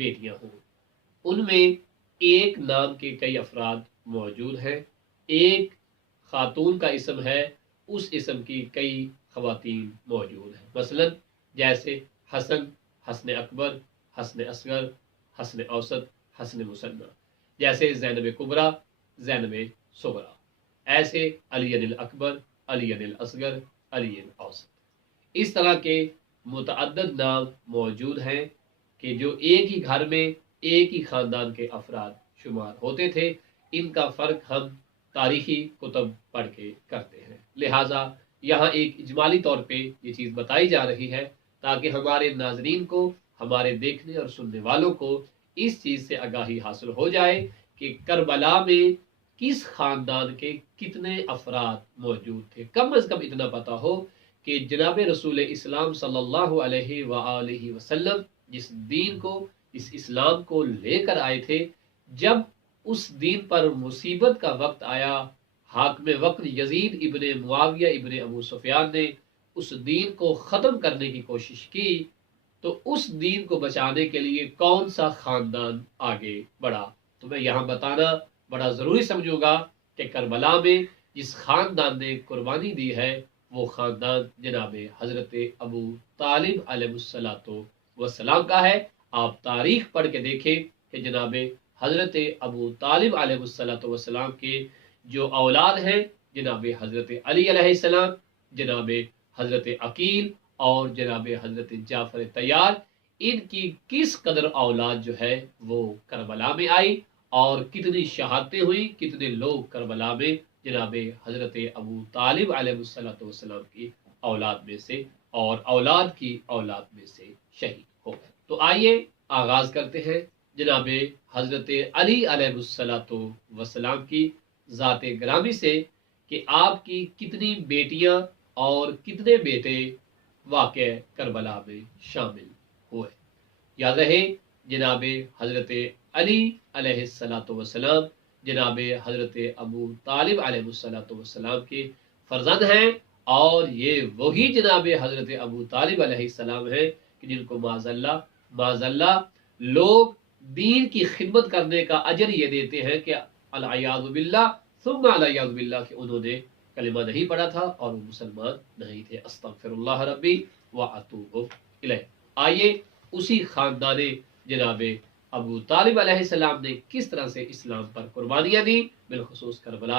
بیٹیاں ہوں، ان میں ایک نام کے کئی افراد موجود ہیں، ایک خاتون کا اسم ہے، اس اسم کی کئی خواتین موجود ہیں، مثلا جیسے حسن، حسن اکبر، حسن اصغر، حسن اوسط، حسن مثنیٰ، جیسے زینب کبریٰ، زینب صغریٰ، ایسے علی الاکبر، علی الاصغر، علی الاوسط، اس طرح کے متعدد نام موجود ہیں کہ جو ایک ہی گھر میں ایک ہی خاندان کے افراد شمار ہوتے تھے۔ ان کا فرق ہم تاریخی کتب پڑھ کے کرتے ہیں، لہٰذا یہاں ایک اجمالی طور پہ یہ چیز بتائی جا رہی ہے تاکہ ہمارے ناظرین کو، ہمارے دیکھنے اور سننے والوں کو اس چیز سے آگاہی حاصل ہو جائے کہ کربلا میں کس خاندان کے کتنے افراد موجود تھے۔ کم از کم اتنا پتا ہو کہ جناب رسول اسلام صلی اللہ علیہ وآلہ وسلم جس دین کو، اس اسلام کو لے کر آئے تھے، جب اس دین پر مصیبت کا وقت آیا، حاکم وقت یزید ابن معاویہ ابن ابو سفیان نے اس دین کو ختم کرنے کی کوشش کی، تو اس دین کو بچانے کے لیے کون سا خاندان آگے بڑھا؟ تو میں یہاں بتانا بڑا ضروری سمجھوں گا کہ کربلا میں جس خاندان نے قربانی دی ہے وہ خاندان جناب حضرت ابو طالب علیہ السلام کا ہے۔ آپ تاریخ پڑھ کے دیکھیں کہ جناب حضرت ابو طالب علیہ السلام کے جو اولاد ہیں، جناب حضرت علی علیہ السلام، جناب حضرت عقیل اور جناب حضرت جعفر طیار، ان کی کس قدر اولاد جو ہے وہ کربلا میں آئی اور کتنی شہادتیں ہوئی، کتنے لوگ کربلا میں جناب حضرت ابو طالب علیہ السلام کی اولاد میں سے اور اولاد کی اولاد میں سے شہید ہو گئے۔ تو آئیے آغاز کرتے ہیں جناب حضرت علی علیہ السلام کی ذات گرامی سے کہ آپ کی کتنی بیٹیاں اور کتنے بیٹے واقع کربلا میں شامل ہوئے۔ یاد رہے جناب حضرت علی علیہ السلام جناب حضرت ابو طالب علیہ السلام کے فرزند ہیں، اور یہ وہی جناب حضرت ابو طالب علیہ السلام ہیں کہ جن کو معاذ اللہ لوگ دین کی خدمت کرنے کا اجر یہ دیتے ہیں کہ العیاذ باللہ ثم العیاذ باللہ کہ انہوں نے کلمہ نہیں پڑھا تھا اور وہ مسلمان نہیں تھے۔ استغفر اللہ ربی واتوب الیہ۔ آئیے اسی خاندان جناب ابو طالب علیہ السلام نے کس طرح سے اسلام پر قربانیاں دی، بالخصوص کربلا